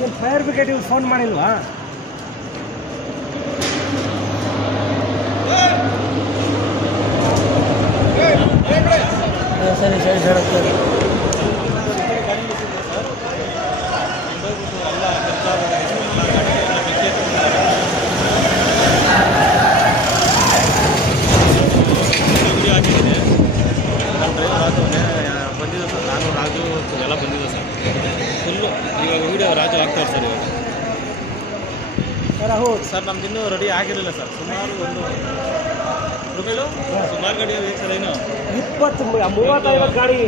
ಏನು fire ಬ್ರಿಗೇಡಿಗೆ phone ಮಾಡಿಲ್ವಾ? ಸರಿ ಸರಿ ಸರಿ ಸರಿ ಬಂದಿದೆ ಸರ್. ನಾನು ರಾಜು ಎಲ್ಲ ಬಂದಿದೆ ಸರ್. ಫುಲ್ಲು ಇವಾಗ ವಿಡಿಯೋ ರಾಜು ಆಗ್ತಾರೆ ಸರ್ ಇವಾಗ. ಸರ್ ಹೌದು ಸರ್ ನಮ್ದು ಇನ್ನೂ ರೆಡಿ ಆಗಿರಲಿಲ್ಲ ಸರ್. ಸುಮಾರು ಸುಮಾರು ಗಾಡಿ ಬೇಕು ಸರ್. ಏನು 20-35 ಗಾಡಿ.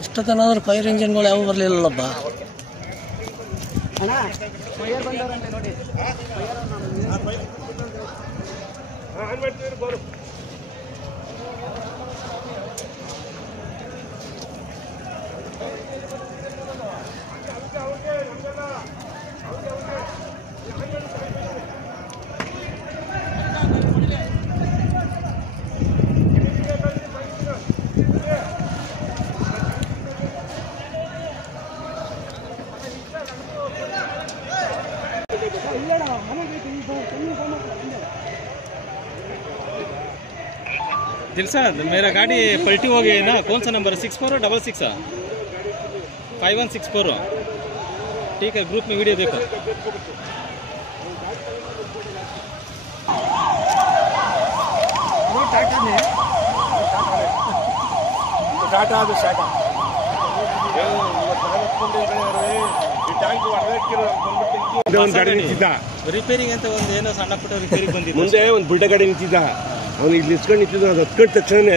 ಎಷ್ಟೊತ್ತನಾದ್ರೂ ಫೈರ್ ಇಂಜಿನ್ಗಳು ಯಾವ ಬರಲಿಲ್ಲಪ್ಪ. दिलशाद मेरा गाड़ी पलटी हो गई ना. कौन सा नंबर है? 6466 5164. ठीक है, ग्रुप में वीडियो देखो. ಟಾಟಾ ಅದು ಶಾಟಾ ರಿಪೇರಿಂಗ್ ಅಂತ ಒಂದು ಏನೋ ಸಣ್ಣ ಪುಟ್ಟ ರಿಪೇರಿಂಗ್ ಬಂದಿದೆ. ಮುಂದೆ ಒಂದು ಬುಲ್ಟ ಗಾಡಿ ನಿಂತಿದ್ದ, ಅವ್ನು ಇಲ್ಲಿ ನಿಲ್ಸ್ಕೊಂಡು ನಿಂತಿದ್ದ. ಅದು ಹತ್ಕೊಂಡ ತಕ್ಷಣ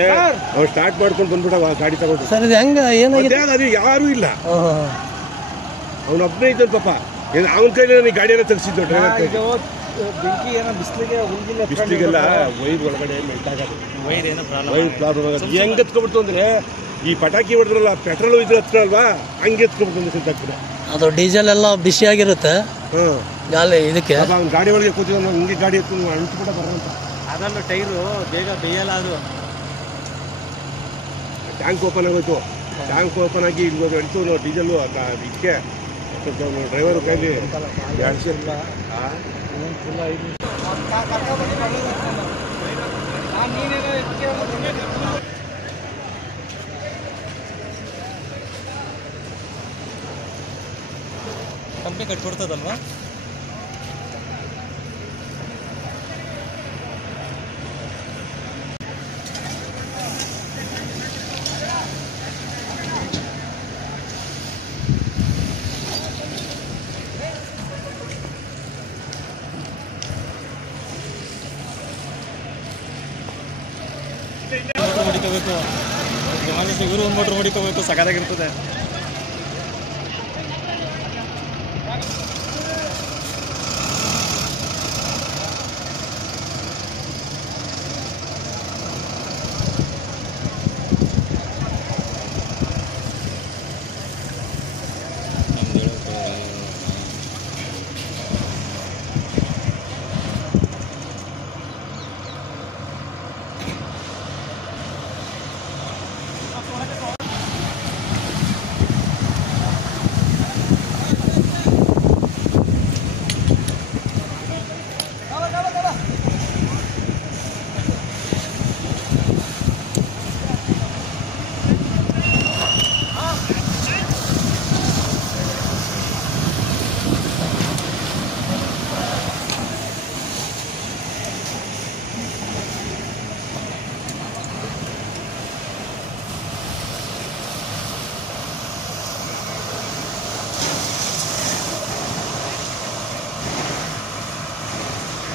ಅವ್ನು ಸ್ಟಾರ್ಟ್ ಮಾಡ್ಕೊಂಡು ಬಂದ್ಬಿಟ್ಟ ಗಾಡಿ ತಗೊಂಡು. ಸರ್ ಇದು ಹೆಂಗ ಏನಾಗಿದೆ? ಅದು ಯಾರೂ ಇಲ್ಲ, ಅವನೊಬ್ಬನೇ ಇದ್ದ ಪಾಪ. ಅವನ ಕೈಲಿ ನನಗೆ ಗಾಡಿಯನ್ನ ತೆಗ್ಸಿದ್ದು ಡ್ರೈವರ್ ಕೈ. ಬೆಂಕಿ ಏನೋ ಬಿಸ್ಲಿಗೆಲ್ಲ ವೈರ್ ಒಳಗಡೆ ಮೆಲ್ಟಾಗೋದು, ವೈರ್ ಏನೋ ವೈರ್ ಪ್ರಾಬ್ಲಮ್ ಆಗೋದು. ಹೆಂಗೆ ಹತ್ಕೊಬಿಡ್ತು ಅಂದ್ರೆ ಈ ಪಟಾಕಿ ಹೊಡೆದ್ರಲ್ಲ, ಪೆಟ್ರೋಲ್ ಇದ್ರೆ ಹತ್ರಲ್ವಾ, ಹಂಗೆ ಹತ್ಕೊಬಿಟ್ಟು ಸಿದ್ದಾಗ್ತದೆ. ಅದು ಡೀಸೆಲ್ ಎಲ್ಲ ಬಿಸಿಯಾಗಿರುತ್ತೆ ಗಾಳಿ ಇದಕ್ಕೆ. ಅವ್ನು ಗಾಡಿ ಒಳಗೆ ಕೂತಿದ್ದ, ಹಿಂಗೆ ಗಾಡಿ ಎತ್ತು ಅಂಟ್ಬಿಟ್ಟ ಬರೋಂತ. ಅದನ್ನು ಟೈರು ಬೇಗ ಬೇಯಲ್ಲ. ಅದು ಟ್ಯಾಂಕ್ ಓಪನ್ ಆಗೋಯ್ತು. ಟ್ಯಾಂಕ್ ಓಪನ್ ಆಗಿ ಇಲ್ಲಿ ಹೊಡಿತು ಡೀಸೆಲ್ಲು ಇದಕ್ಕೆ. ಡ್ರೈವರ್ ಕೈಲಿ 200 ರೂಪಾಯಿ. ಕಂಪ್ನಿ ಕಟ್ಕೊಡ್ತದಲ್ವಾ? ಮೋಟ್ರ್ ಹೊಡಿಕೋಬೇಕು, ಇವರು ಒಂದು ಮೋಟ್ರ್ ಹೊಡಿಕೋಬೇಕು, ಸಕಾಲಾಗಿರ್ತದೆ.